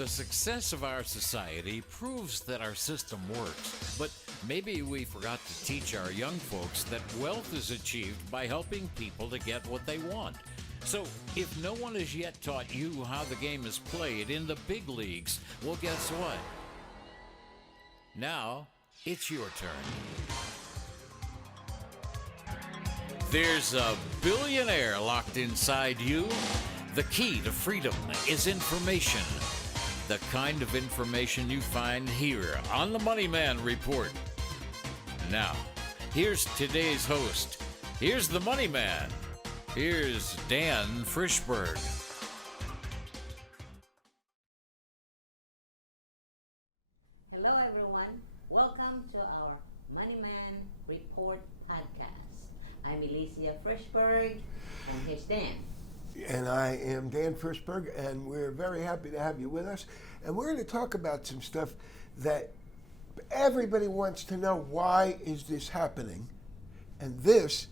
The success of our society proves that our system works, but maybe we forgot to teach our young folks that wealth is achieved by helping people to get what they want. So, if no one has yet taught you how the game is played in the big leagues, well, guess what? Now, it's your turn. There's a billionaire locked inside you. The key to freedom is information. The kind of information you find here on the Money Man Report. Now, here's today's host. Here's the Money Man. Here's Dan Frischberg. Hello everyone. Welcome to our Money Man Report podcast. I'm Elisea Frischberg, and here's Dan. And I am Dan Frischberg, and we're very happy to have you with us. And we're going to talk about some stuff that everybody wants to know. Why is this happening? And this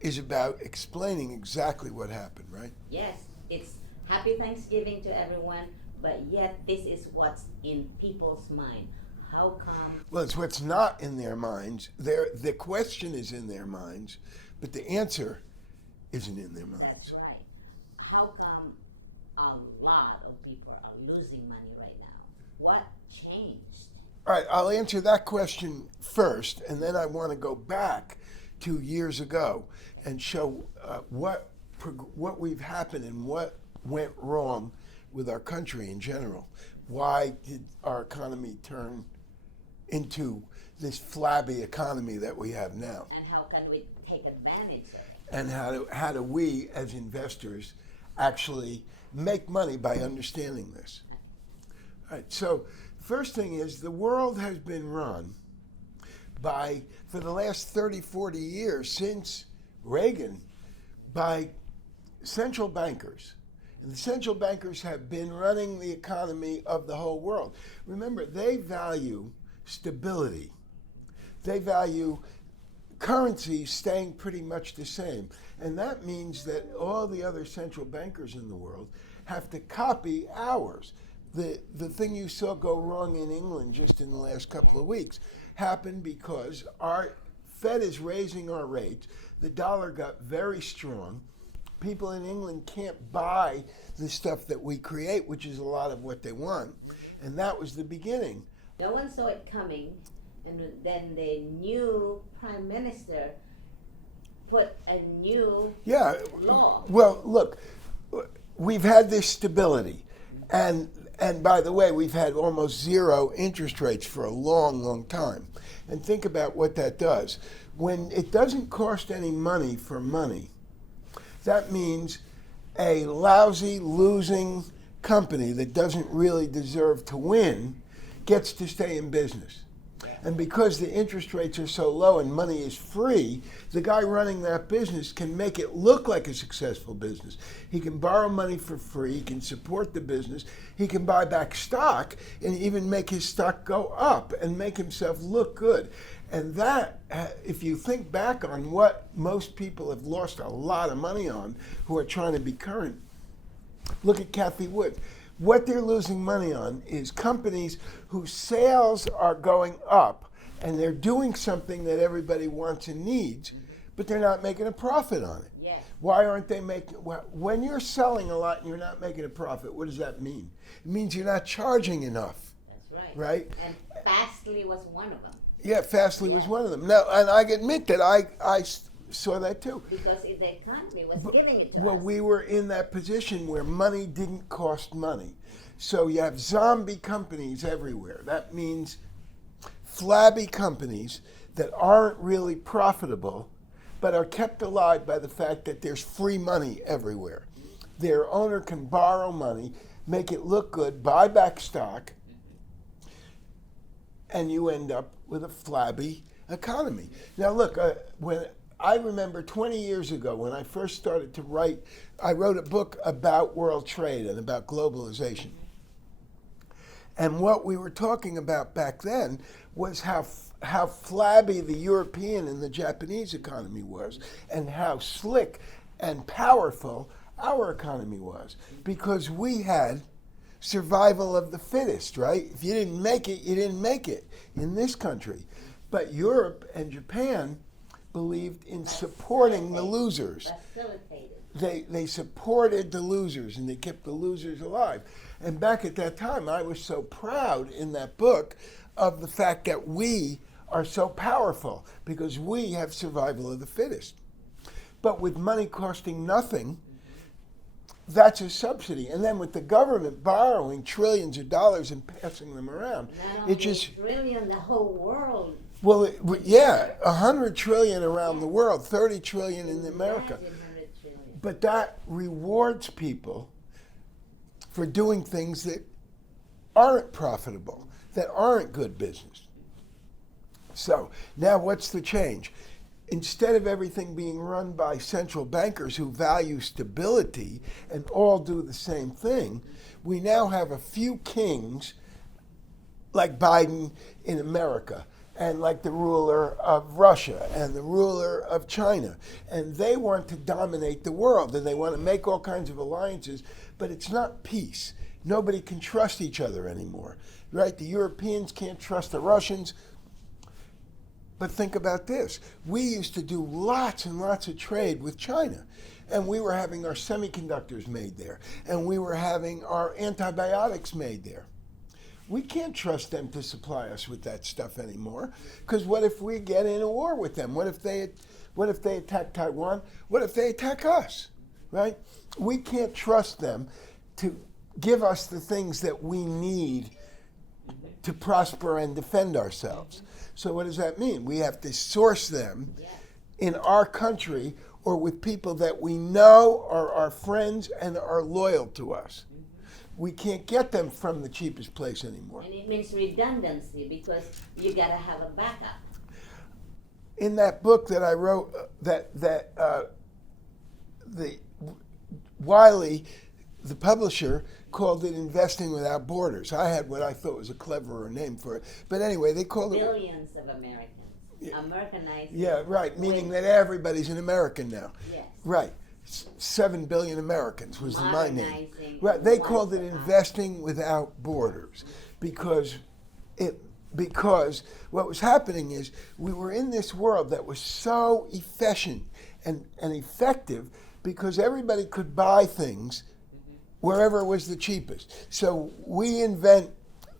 is about explaining exactly what happened, right? Yes, it's happy Thanksgiving to everyone, but yet this is what's in people's mind. How come? Well, it's what's not in their minds. The question is in their minds, but the answer isn't in their minds. That's right. How come a lot of people are losing money right now? What changed? All right, I'll answer that question first, and then I want to go back 2 years ago and show what we've happened and what went wrong with our country in general. Why did our economy turn into this flabby economy that we have now? And how can we take advantage of it? And how do we as investors actually make money by understanding this? All right, so first thing is the world has been run for the last 30, 40 years since Reagan by central bankers. And the central bankers have been running the economy of the whole world. Remember, they value stability. They value currency staying pretty much the same. And that means that all the other central bankers in the world have to copy ours. The thing you saw go wrong in England just in the last couple of weeks happened because our Fed is raising our rates. The dollar got very strong. People in England can't buy the stuff that we create, which is a lot of what they want. And that was the beginning. No one saw it coming, and then the new prime minister put a new law. Well, look, we've had this stability. And by the way, we've had almost zero interest rates for a long, long time. And think about what that does. When it doesn't cost any money for money, that means a lousy, losing company that doesn't really deserve to win gets to stay in business. And because the interest rates are so low and money is free, the guy running that business can make it look like a successful business. He can borrow money for free, he can support the business, he can buy back stock and even make his stock go up and make himself look good. And that, if you think back on what most people have lost a lot of money on who are trying to be current, look at Kathy Wood. What they're losing money on is companies whose sales are going up and they're doing something that everybody wants and needs, but they're not making a profit on it. Yeah. Why aren't they making, when you're selling a lot and you're not making a profit, what does that mean? It means you're not charging enough. That's right. Right? And Fastly was one of them. Yeah, Fastly was one of them. Now, and I admit that I saw that too. Because if the economy was giving it to Well, us. we were in that position where money didn't cost money. So you have zombie companies everywhere. That means flabby companies that aren't really profitable, but are kept alive by the fact that there's free money everywhere. Their owner can borrow money, make it look good, buy back stock, and you end up with a flabby economy. Now look, when I remember 20 years ago when I first started to write, I wrote a book about world trade and about globalization. And what we were talking about back then was how flabby the European and the Japanese economy was, and how slick and powerful our economy was, because we had survival of the fittest, right? If you didn't make it, you didn't make it in this country. But Europe and Japan believed in supporting the losers. They supported the losers, and they kept the losers alive. And back at that time, I was so proud in that book of the fact that we are so powerful because we have survival of the fittest. But with money costing nothing, that's a subsidy. And then with the government borrowing trillions of dollars and passing them around, it just trillion, the whole world. Well, yeah, 100 trillion around the world, 30 trillion in America. But that rewards people for doing things that aren't profitable, that aren't good business. So now what's the change? Instead of everything being run by central bankers who value stability and all do the same thing, we now have a few kings like Biden in America and like the ruler of Russia and the ruler of China. And they want to dominate the world and they want to make all kinds of alliances, but it's not peace. Nobody can trust each other anymore, right? The Europeans can't trust the Russians. But think about this. We used to do lots and lots of trade with China. And we were having our semiconductors made there. And we were having our antibiotics made there. We can't trust them to supply us with that stuff anymore. Because what if we get in a war with them? What if they attack Taiwan? What if they attack us? Right? We can't trust them to give us the things that we need to prosper and defend ourselves. So what does that mean? We have to source them in our country or with people that we know are our friends and are loyal to us. We can't get them from the cheapest place anymore. And it means redundancy because you got to have a backup. In that book that I wrote, the Wiley, the publisher, called it Investing Without Borders. I had what I thought was a cleverer name for it. But anyway, they called it... Billions of Americans. Americanized. Yeah, right, meaning that everybody's an American now. Yes. Right. 7 billion Americans was my name. Right. They called it Investing Without Borders because what was happening is we were in this world that was so efficient and effective because everybody could buy things wherever it was the cheapest. So we invent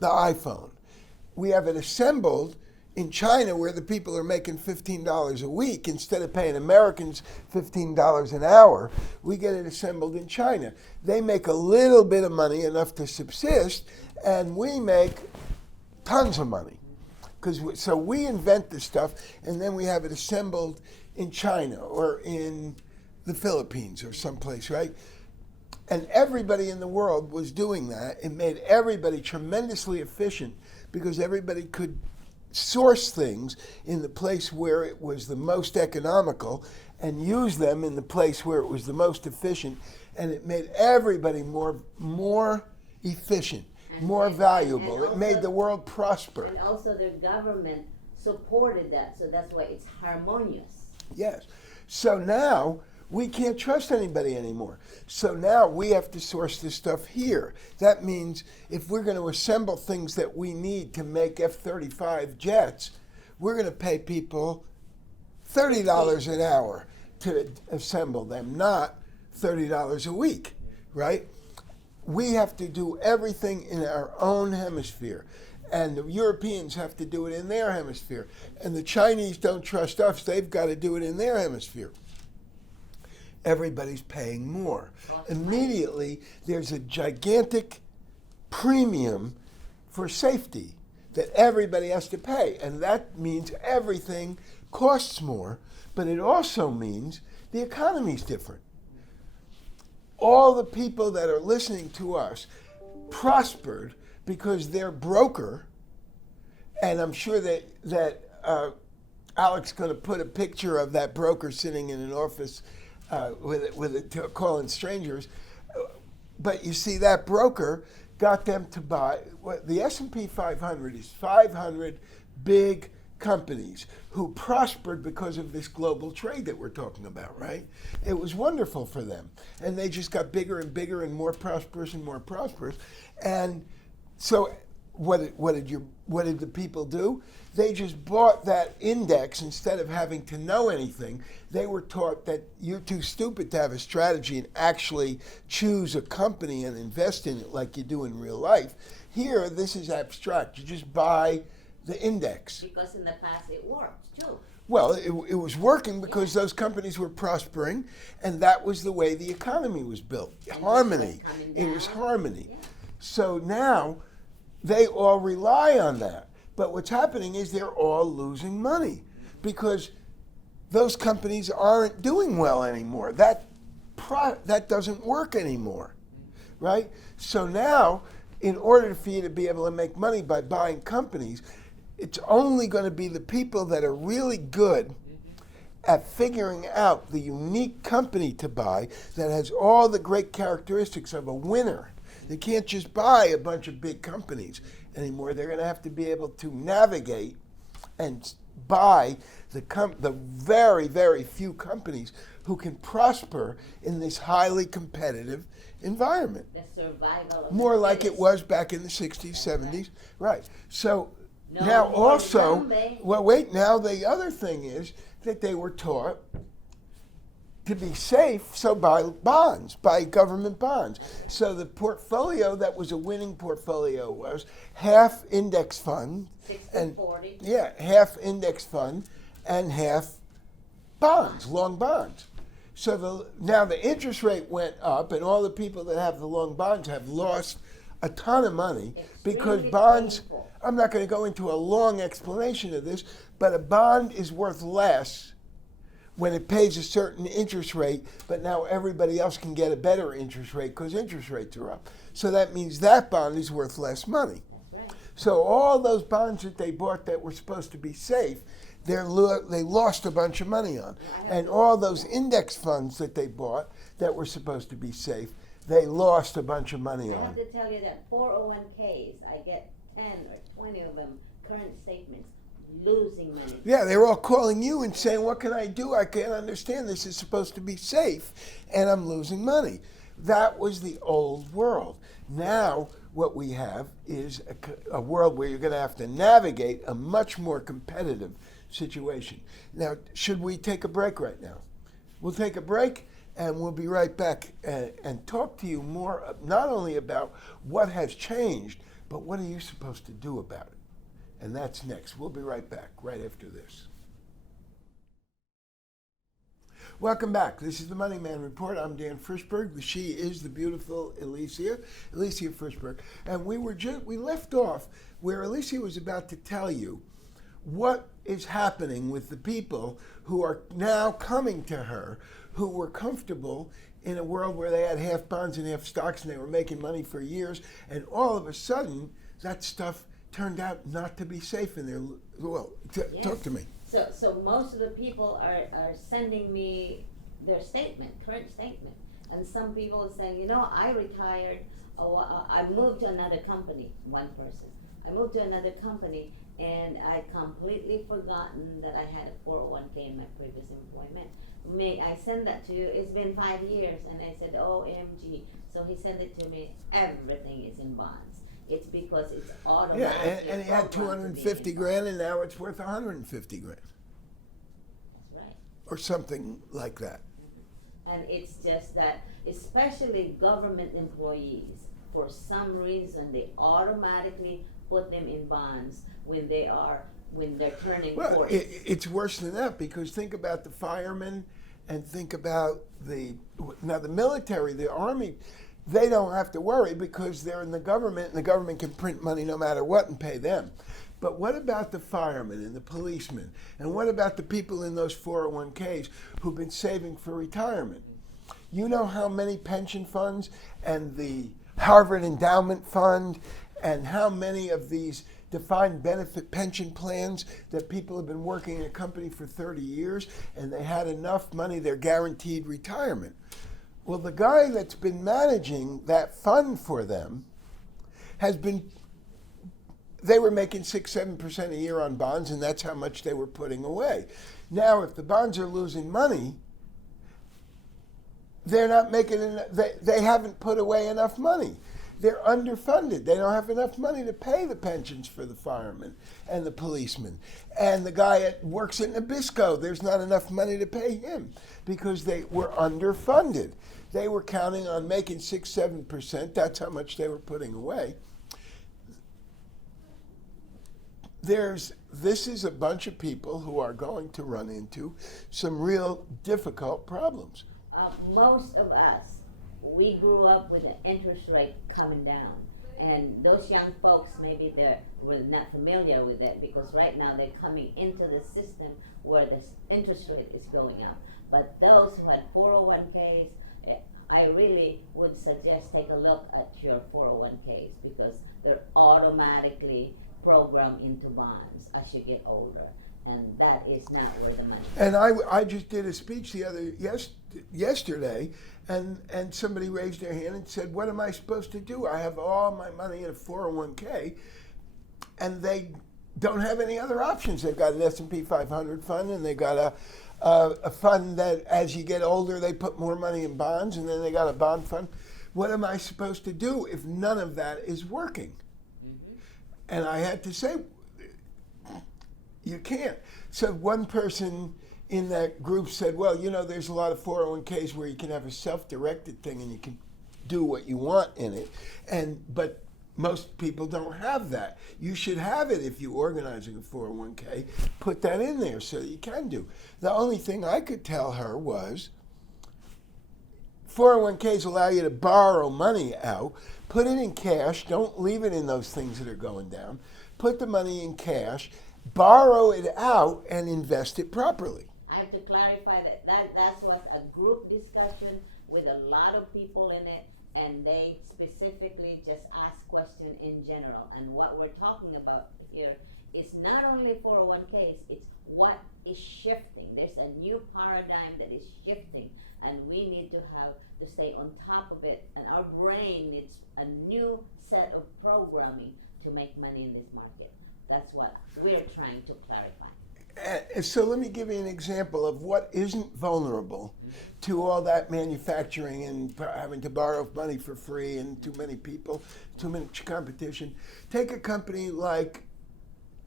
the iPhone. We have it assembled in China where the people are making $15 a week. Instead of paying Americans $15 an hour, we get it assembled in China. They make a little bit of money, enough to subsist, and we make tons of money. So we invent this stuff, and then we have it assembled in China or in the Philippines or someplace, right? And everybody in the world was doing that. It made everybody tremendously efficient because everybody could source things in the place where it was the most economical and use them in the place where it was the most efficient. And it made everybody more efficient, more valuable. And also, it made the world prosper. And also the government supported that, so that's why it's harmonious. Yes. So now we can't trust anybody anymore. So now we have to source this stuff here. That means if we're going to assemble things that we need to make F-35 jets, we're going to pay people $30 an hour to assemble them, not $30 a week, right? We have to do everything in our own hemisphere. And the Europeans have to do it in their hemisphere. And the Chinese don't trust us. They've got to do it in their hemisphere. Everybody's paying more. Immediately, there's a gigantic premium for safety that everybody has to pay. And that means everything costs more, but it also means the economy's different. All the people that are listening to us prospered because their broker, and I'm sure that Alex is going to put a picture of that broker sitting in an office calling strangers, but you see that broker got them to buy. The S&P 500 is 500 big companies who prospered because of this global trade that we're talking about, right? It was wonderful for them, and they just got bigger and bigger and more prosperous and more prosperous. And so what did the people do? They just bought that index instead of having to know anything. They were taught that you're too stupid to have a strategy and actually choose a company and invest in it like you do in real life. Here, this is abstract. You just buy the index. Because in the past it worked too. Well, it was working because those companies were prospering, and that was the way the economy was built. And Harmony. It was harmony. Yeah. So now they all rely on that. But what's happening is they're all losing money because those companies aren't doing well anymore. That doesn't work anymore, right? So now, in order for you to be able to make money by buying companies, it's only going to be the people that are really good at figuring out the unique company to buy that has all the great characteristics of a winner. They can't just buy a bunch of big companies anymore. They're going to have to be able to navigate and buy the very, very few companies who can prosper in this highly competitive environment. The survival of more the like it fittest. was back in the 60s, 70s. Right. So No now more also, zombie. well, wait, now the other thing is that they were taught to be safe, so buy bonds, buy government bonds. So the portfolio that was a winning portfolio was half index fund, 60-40. half index fund and half bonds, long bonds. So now the interest rate went up, and all the people that have the long bonds have lost a ton of money because Extremely bonds. painful. I'm not going to go into a long explanation of this, but a bond is worth less when it pays a certain interest rate, but now everybody else can get a better interest rate because interest rates are up. So that means that bond is worth less money. That's right. So all those bonds that they bought that were supposed to be safe, they lost a bunch of money on. And all those index funds that they bought that were supposed to be safe, they lost a bunch of money I on. have to tell you that 401ks, I get 10 or 20 of them, current statements, losing money. Yeah, they were all calling you and saying, what can I do? I can't understand. This is supposed to be safe, and I'm losing money. That was the old world. Now, what we have is a world where you're going to have to navigate a much more competitive situation. Now, should we take a break right now? We'll take a break, and we'll be right back and talk to you more, not only about what has changed, but what are you supposed to do about it? And that's next. We'll be right back, right after this. Welcome back. This is the Money Man Report. I'm Dan Frischberg. The she is the beautiful Elisea Frischberg. And we left off where Elisea was about to tell you what is happening with the people who are now coming to her, who were comfortable in a world where they had half bonds and half stocks and they were making money for years, and all of a sudden that stuff turned out not to be safe in their. Well, talk to me. So most of the people are sending me their current statement, and some people are saying, I retired, I moved to another company. One person, I moved to another company, and I completely forgotten that I had a 401k in my previous employment. May I send that to you? It's been 5 years, and I said, OMG. So he sent it to me. Everything is in bonds. It's because it's automatic. Yeah, and he had 250 grand, and now it's worth 150 grand. That's right. Or something like that. And it's just that, especially government employees, for some reason, they automatically put them in bonds when they're turning 40. It's worse than that, because think about the firemen and think about the military, the army. They don't have to worry because they're in the government, and the government can print money no matter what and pay them. But what about the firemen and the policemen? And what about the people in those 401ks who've been saving for retirement? You know how many pension funds and the Harvard Endowment Fund and how many of these defined benefit pension plans that people have been working in a company for 30 years and they had enough money, they're guaranteed retirement. Well, the guy that's been managing that fund for them they were making 6-7% a year on bonds, and that's how much they were putting away. Now, if the bonds are losing money, they're not making they haven't put away enough money. They're underfunded. They don't have enough money to pay the pensions for the firemen and the policemen. And the guy that works at Nabisco, there's not enough money to pay him because they were underfunded. They were counting on making 6-7%. That's how much they were putting away. This is a bunch of people who are going to run into some real difficult problems. Most of us, we grew up with an interest rate coming down. And those young folks, maybe were not familiar with it because right now they're coming into the system where the interest rate is going up. But those who had 401ks, I really would suggest take a look at your 401ks because they're automatically programmed into bonds as you get older. And that is not where the money is. And I just did a speech yesterday, and somebody raised their hand and said, what am I supposed to do? I have all my money in a 401k, and they don't have any other options. They've got an S&P 500 fund, and they got a fund that as you get older, they put more money in bonds, and then they got a bond fund. What am I supposed to do if none of that is working? Mm-hmm. And I had to say, you can't. So one person in that group said, well, there's a lot of 401ks where you can have a self-directed thing and you can do what you want in it. But most people don't have that. You should have it if you're organizing a 401k. Put that in there so that you can do. The only thing I could tell her was 401ks allow you to borrow money out, put it in cash, don't leave it in those things that are going down, put the money in cash, borrow it out and invest it properly. I have to clarify that was a group discussion with a lot of people in it, and they specifically just asked questions in general. And what we're talking about here is not only 401ks, it's what is shifting. There's a new paradigm that is shifting, and we need to stay on top of it. And our brain needs a new set of programming to make money in this market. That's what we're trying to clarify. So let me give you an example of what isn't vulnerable to all that manufacturing and having to borrow money for free and too many people, too much competition. Take a company like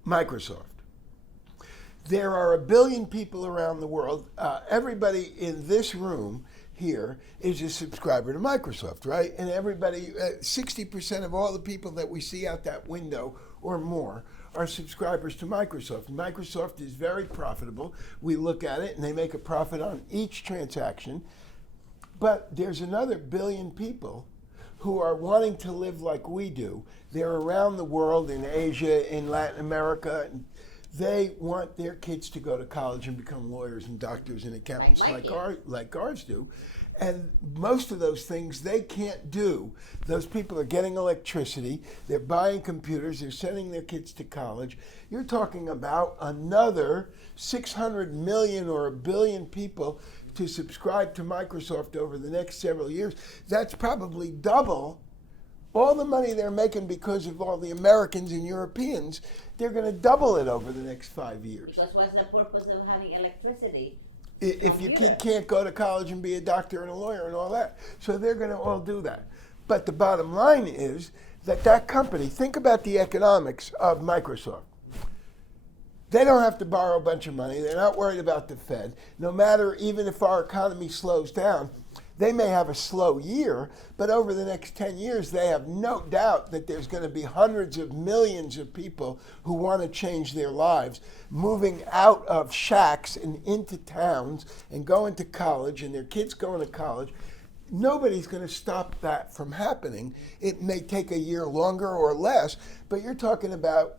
Microsoft. There are 1 billion people around the world. Everybody in this room here is a subscriber to Microsoft, right? And everybody, 60% of all the people that we see out that window or more are subscribers to Microsoft. Microsoft is very profitable. We look at it and they make a profit on each transaction. But there's another 1 billion people who are wanting to live like we do. They're around the world, in Asia, in Latin America. And they want their kids to go to college and become lawyers and doctors and accountants like ours do. And most of those things they can't do. Those people are getting electricity, they're buying computers, they're sending their kids to college. You're talking about another 600 million or 1 billion people to subscribe to Microsoft over the next several years. That's probably double all the money they're making because of all the Americans and Europeans. They're going to double it over the next 5 years. Because what's the purpose of having electricity? If your kid can't go to college and be a doctor and a lawyer and all that. So they're going to all do that. But the bottom line is that company, think about the economics of Microsoft. They don't have to borrow a bunch of money. They're not worried about the Fed. No matter, even if our economy slows down, they may have a slow year, but over the next 10 years, they have no doubt that there's going to be hundreds of millions of people who want to change their lives, moving out of shacks and into towns and going to college, and their kids going to college. Nobody's going to stop that from happening. It may take a year longer or less, but you're talking about,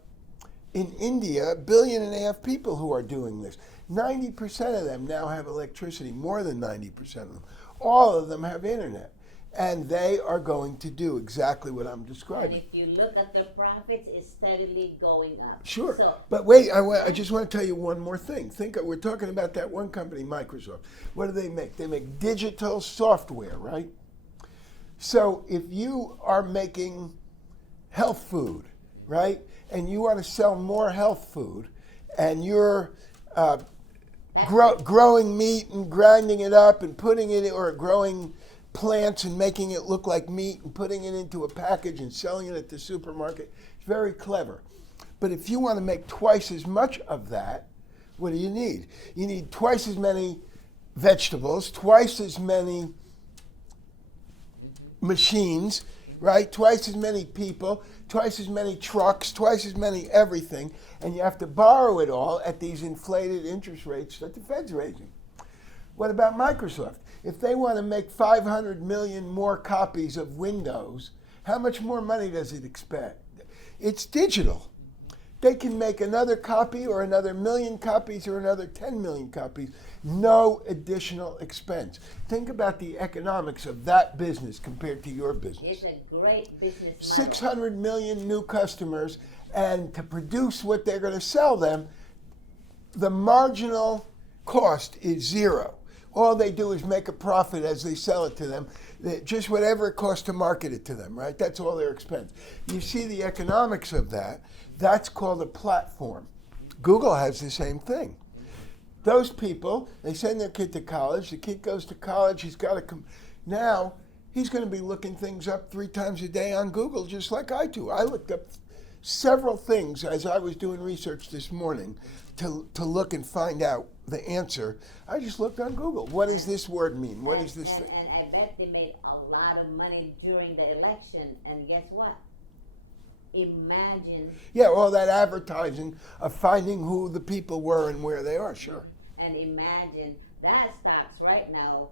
in India, 1.5 billion people who are doing this. 90% of them now have electricity, more than 90% of them. All of them have internet, and they are going to do exactly what I'm describing. And if you look at their profits, it's steadily going up. Sure, so, but wait, I just want to tell you one more thing. We're talking about that one company, Microsoft. What do they make? They make digital software, right? So if you are making health food, right, and you want to sell more health food, and you're growing meat and grinding it up and putting it, or growing plants and making it look like meat and putting it into a package and selling it at the supermarket. It's very clever. But if you want to make twice as much of that, what do you need? You need twice as many vegetables, twice as many machines, right? Twice as many people, twice as many trucks, twice as many everything, and you have to borrow it all at these inflated interest rates that the Fed's raising. What about Microsoft? If they want to make 500 million more copies of Windows, how much more money does it expect? It's digital. They can make another copy or another million copies or another 10 million copies, no additional expense. Think about the economics of that business compared to your business. It's a great business model. 600 million new customers, and to produce what they're going to sell them, the marginal cost is zero. All they do is make a profit as they sell it to them, just whatever it costs to market it to them, right? That's all their expense. You see the economics of that. That's called a platform. Google has the same thing. Those people, they send their kid to college. The kid goes to college. He's got to come. Now, he's going to be looking things up 3 times a day on Google, just like I do. I looked up several things as I was doing research this morning to look and find out the answer. I just looked on Google. What does this word mean? What is this thing? And I bet they made a lot of money during the election. And guess what? Imagine. Yeah, all that advertising of finding who the people were and where they are, sure. And imagine that stocks right now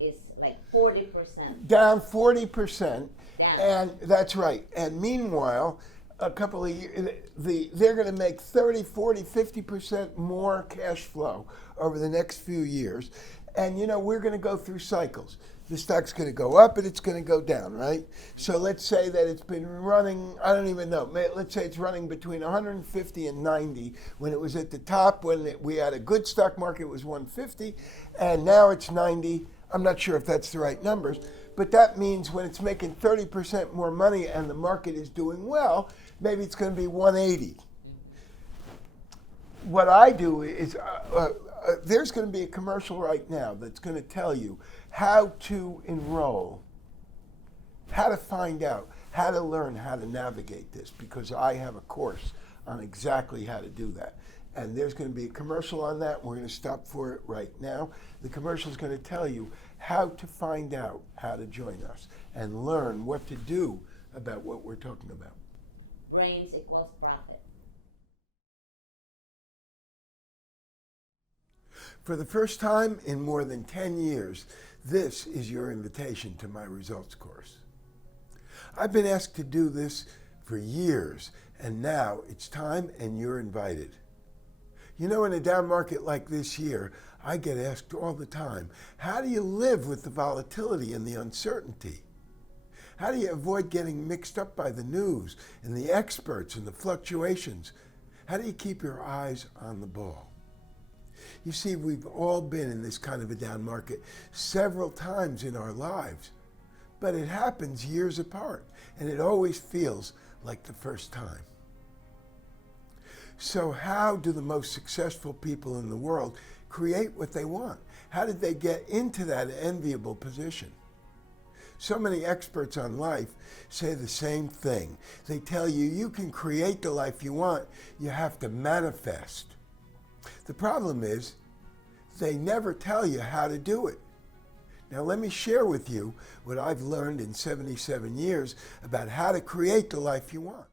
is like 40%. Down 40%. Down. And that's right. And meanwhile, a couple of years, they're going to make 30, 40, 50% more cash flow over the next few years. And, you know, we're going to go through cycles. The stock's going to go up and it's going to go down, right? So let's say that it's been running, I don't even know, let's say it's running between 150 and 90. When it was at the top, when we had a good stock market, it was 150, and now it's 90. I'm not sure if that's the right numbers, but that means when it's making 30% more money and the market is doing well, maybe it's going to be 180. What I do is, there's going to be a commercial right now that's going to tell you how to enroll, how to find out, how to learn how to navigate this, because I have a course on exactly how to do that. And there's going to be a commercial on that. We're going to stop for it right now. The commercial is going to tell you how to find out how to join us and learn what to do about what we're talking about. Brains equals profit. For the first time in more than 10 years, this is your invitation to my results course. I've been asked to do this for years, and now it's time and you're invited. You know, in a down market like this year, I get asked all the time, how do you live with the volatility and the uncertainty? How do you avoid getting mixed up by the news and the experts and the fluctuations? How do you keep your eyes on the ball? You see, we've all been in this kind of a down market several times in our lives, but it happens years apart, and it always feels like the first time. So how do the most successful people in the world create what they want? How did they get into that enviable position? So many experts on life say the same thing. They tell you, you can create the life you want, you have to manifest. The problem is, they never tell you how to do it. Now let me share with you what I've learned in 77 years about how to create the life you want.